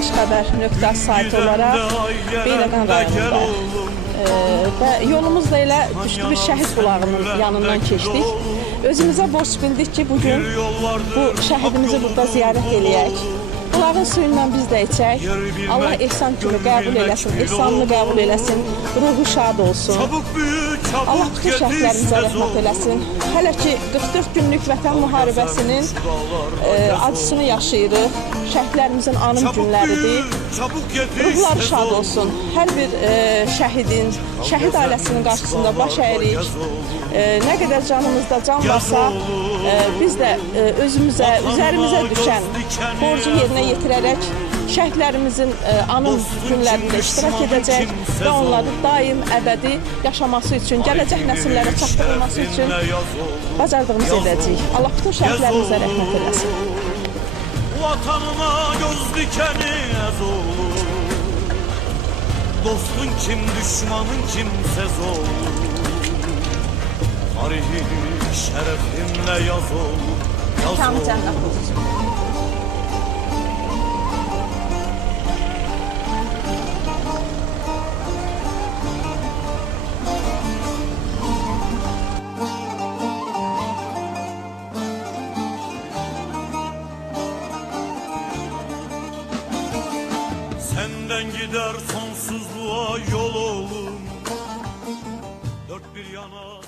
Ataşxəbər.az saytı olaraq Beyləqan rayonunda və yolumuz da elə güclü bir şəhid bulağının yanından keçdik. Özümüzə borc bildik ki, bugün bu şəhidimizi burada ziyarət eləyək. Bulağın suyundan biz də içək. Allah ehsan kimi qəbul eləsin, ehsanını qəbul eləsin, ruhu şad olsun. Allah bütün şəhidlərimizə rəhmət eləsin. Hələ ki 44 günlük vətən müharibəsinin acısını yaşayırıq. Şəhidlərimizin anım günləridir. Ruhları şad olsun. Hər bir şəhidin, şəhid ailəsinin qarşısında baş əyirik. Nə qədər canımızda can varsa, biz də özümüzə, üzərimizə düşən borcu yerinə yetirərək şəhidlərimizin anım günlərində iştirak edəcək və onları daim, əbədi yaşaması üçün, gələcək nəsillərə çatdırılması üçün bacardığımız edəcəyik. Allah bütün şəhidlərimizə rəhmət eləsin. Vatanına göz dikeni ez olur. Dostun kim, düşmanın kimsez olur. Tarihi şerefinle yaz olur. Mekanı cennet olsun. Senden gider sonsuzluğa yol olur. Dört bir yana